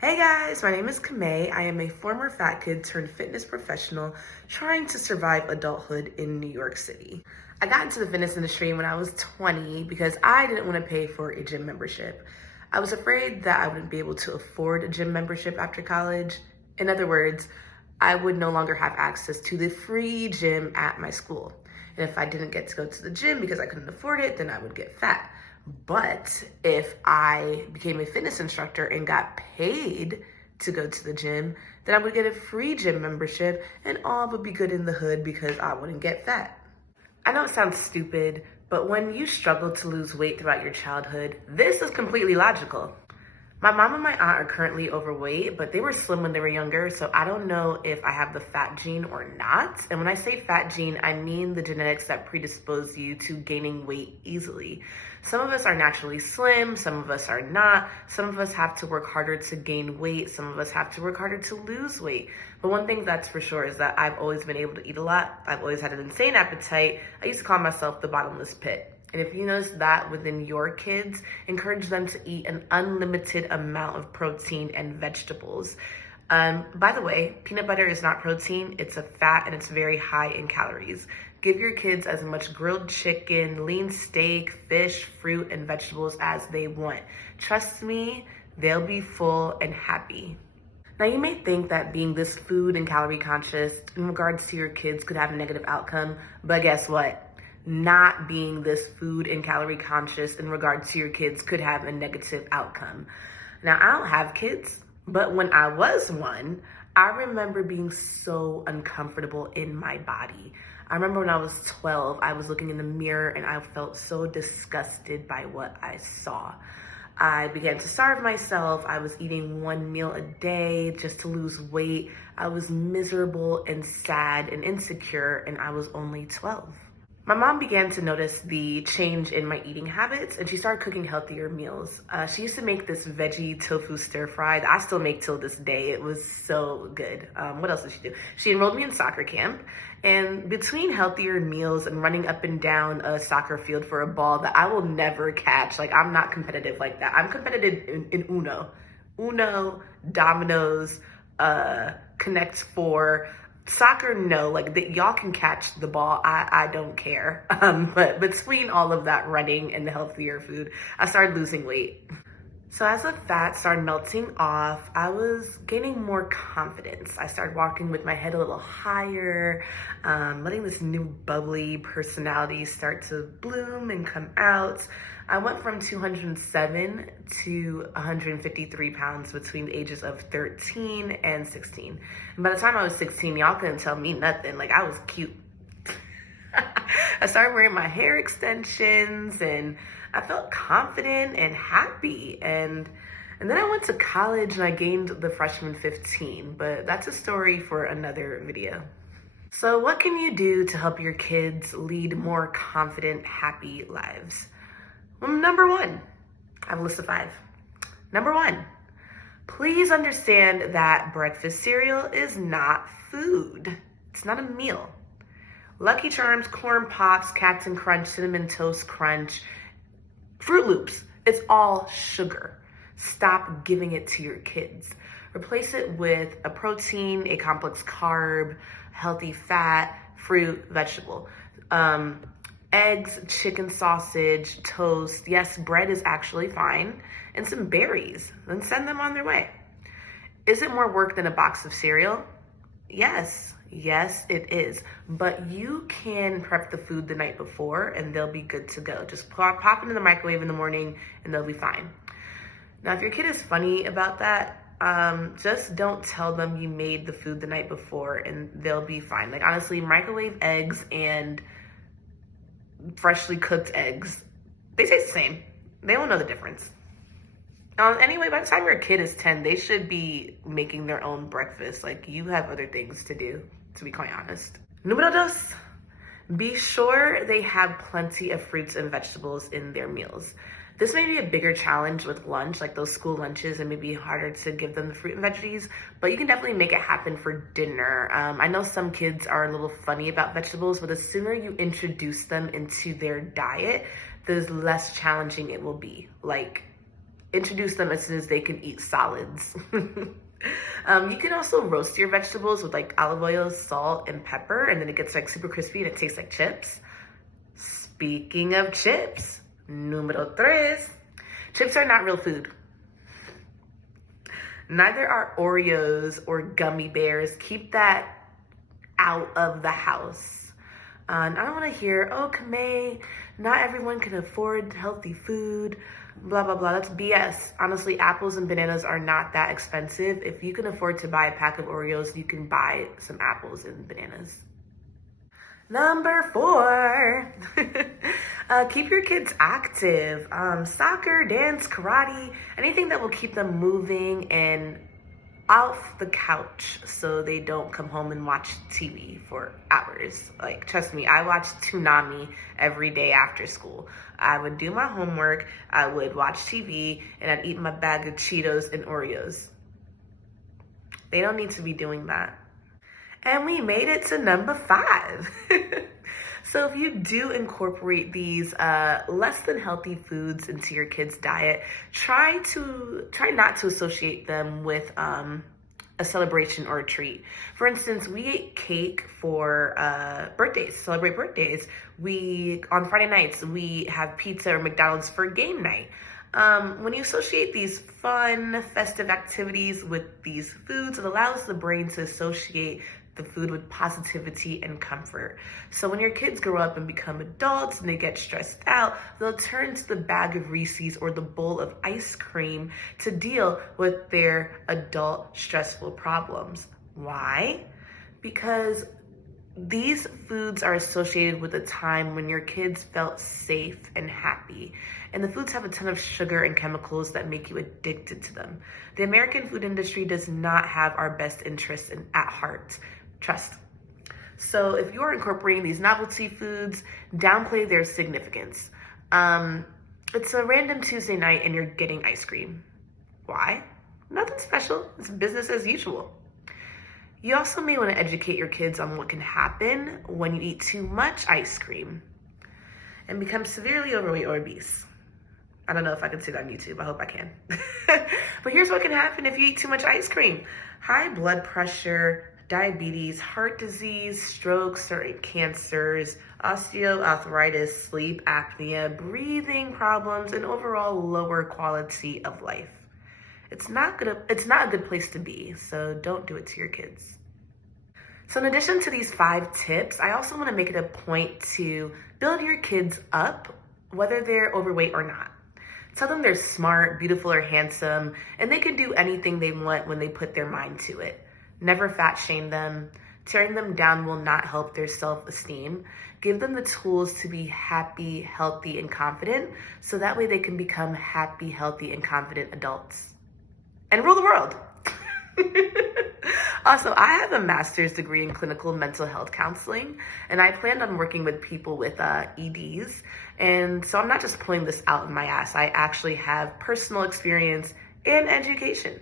Hey guys, my name is Kamaye. I am a former fat kid turned fitness professional trying to survive adulthood in New York City. I got into the fitness industry when I was 20 because I didn't want to pay for a gym membership. I was afraid that I wouldn't be able to afford a gym membership after college. In other words, I would no longer have access to the free gym at my school. And if I didn't get to go to the gym because I couldn't afford it, then I would get fat. But if I became a fitness instructor and got paid to go to the gym, then I would get a free gym membership and all would be good in the hood because I wouldn't get fat. I know it sounds stupid, but when you struggle to lose weight throughout your childhood, this is completely logical. My mom and my aunt are currently overweight, but they were slim when they were younger, so I don't know if I have the fat gene or not. And when I say fat gene, I mean the genetics that predispose you to gaining weight easily. Some of us are naturally slim, some of us are not. Some of us have to work harder to gain weight, some of us have to work harder to lose weight. But one thing that's for sure is that I've always been able to eat a lot. I've always had an insane appetite. I used to call myself the bottomless pit. And if you notice that within your kids, encourage them to eat an unlimited amount of protein and vegetables. By the way, peanut butter is not protein, it's a fat and it's very high in calories. Give your kids as much grilled chicken, lean steak, fish, fruit, and vegetables as they want. Trust me, they'll be full and happy. Now you may think that being this food and calorie conscious in regards to your kids could have a negative outcome, but guess what? Not being this food and calorie conscious in regards to your kids could have a negative outcome. Now, I don't have kids, but when I was one, I remember being so uncomfortable in my body. I remember when I was 12, I was looking in the mirror and I felt so disgusted by what I saw. I began to starve myself. I was eating one meal a day just to lose weight. I was miserable and sad and insecure, and I was only 12. My mom began to notice the change in my eating habits and she started cooking healthier meals. She used to make this veggie tofu stir fry that I still make till this day. It was so good. What else did she do? She enrolled me in soccer camp, and between healthier meals and running up and down a soccer field for a ball that I will never catch, like I'm not competitive like that. I'm competitive in Uno, dominoes, Connect Four. Soccer, no, like y'all can catch the ball. I don't care. But between all of that running and the healthier food, I started losing weight. So as the fat started melting off, I was gaining more confidence. I started walking with my head a little higher, letting this new bubbly personality start to bloom and come out. I went from 207 to 153 pounds between the ages of 13 and 16. And by the time I was 16, y'all couldn't tell me nothing. Like, I was cute. I started wearing my hair extensions and I felt confident and happy. And then I went to college and I gained the freshman 15, but that's a story for another video. So what can you do to help your kids lead more confident, happy lives? Well, number one, I have a list of 5. Number 1, please understand that breakfast cereal is not food. It's not a meal. Lucky Charms, Corn Pops, Captain Crunch, Cinnamon Toast Crunch, Fruit Loops, it's all sugar. Stop giving it to your kids. Replace it with a protein, a complex carb, healthy fat, fruit, vegetable. Eggs, chicken sausage, toast. Yes, bread is actually fine. And some berries. Then send them on their way. Is it more work than a box of cereal? Yes, it is. But you can prep the food the night before and they'll be good to go. Just pop it in the microwave in the morning and they'll be fine. Now, if your kid is funny about that, just don't tell them you made the food the night before and they'll be fine. Like, honestly, microwave eggs and freshly cooked eggs, they taste the same. They won't know the difference. Anyway, by the time your kid is 10, they should be making their own breakfast. Like, you have other things to do, to be quite honest. Número 2, be sure they have plenty of fruits and vegetables in their meals. This may be a bigger challenge with lunch, like those school lunches, and maybe harder to give them the fruit and veggies, but you can definitely make it happen for dinner. I know some kids are a little funny about vegetables, but the sooner you introduce them into their diet, the less challenging it will be. Like, introduce them as soon as they can eat solids. You can also roast your vegetables with like olive oil, salt, and pepper, and then it gets like super crispy and it tastes like chips. Speaking of chips, número tres. Chips are not real food. Neither are Oreos or gummy bears. Keep that out of the house. And I don't want to hear, oh, Kamaye, not everyone can afford healthy food, blah, blah, blah. That's BS. Honestly, apples and bananas are not that expensive. If you can afford to buy a pack of Oreos, you can buy some apples and bananas. Number 4, keep your kids active. Soccer, dance, karate, anything that will keep them moving and off the couch so they don't come home and watch TV for hours. Like, trust me, I watched Toonami every day after school. I would do my homework, I would watch TV, and I'd eat my bag of Cheetos and Oreos. They don't need to be doing that. And we made it to number 5. So if you do incorporate these less than healthy foods into your kids' diet, try not to associate them with a celebration or a treat. For instance, we ate cake for birthdays, celebrate birthdays. On Friday nights, we have pizza or McDonald's for game night. When you associate these fun, festive activities with these foods, it allows the brain to associate the food with positivity and comfort. So when your kids grow up and become adults and they get stressed out, they'll turn to the bag of Reese's or the bowl of ice cream to deal with their adult stressful problems. Why? Because these foods are associated with a time when your kids felt safe and happy. And the foods have a ton of sugar and chemicals that make you addicted to them. The American food industry does not have our best interests at heart. Trust. So if you're incorporating these novelty foods, downplay their significance. It's a random Tuesday night and you're getting ice cream. Why? Nothing special. It's business as usual. You also may want to educate your kids on what can happen when you eat too much ice cream and become severely overweight or obese. I don't know if I can say that on YouTube. I hope I can. But here's what can happen if you eat too much ice cream. High blood pressure, diabetes, heart disease, strokes, certain cancers, osteoarthritis, sleep apnea, breathing problems, and overall lower quality of life. It's not a good place to be, so don't do it to your kids. So in addition to these 5 tips, I also want to make it a point to build your kids up, whether they're overweight or not. Tell them they're smart, beautiful, or handsome, and they can do anything they want when they put their mind to it. Never fat shame them. Tearing them down will not help their self-esteem. Give them the tools to be happy, healthy, and confident, so that way they can become happy, healthy, and confident adults. And rule the world. Also, I have a master's degree in clinical mental health counseling, and I planned on working with people with EDs. And so I'm not just pulling this out of my ass. I actually have personal experience and education.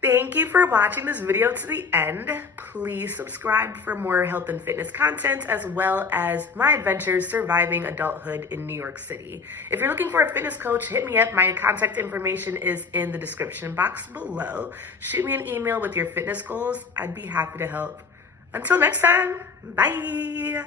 Thank you for watching this video to the end. Please subscribe for more health and fitness content, as well as my adventures surviving adulthood in New York City. If you're looking for a fitness coach, hit me up. My contact information is in the description box below. Shoot me an email with your fitness goals. I'd be happy to help. Until next time, bye.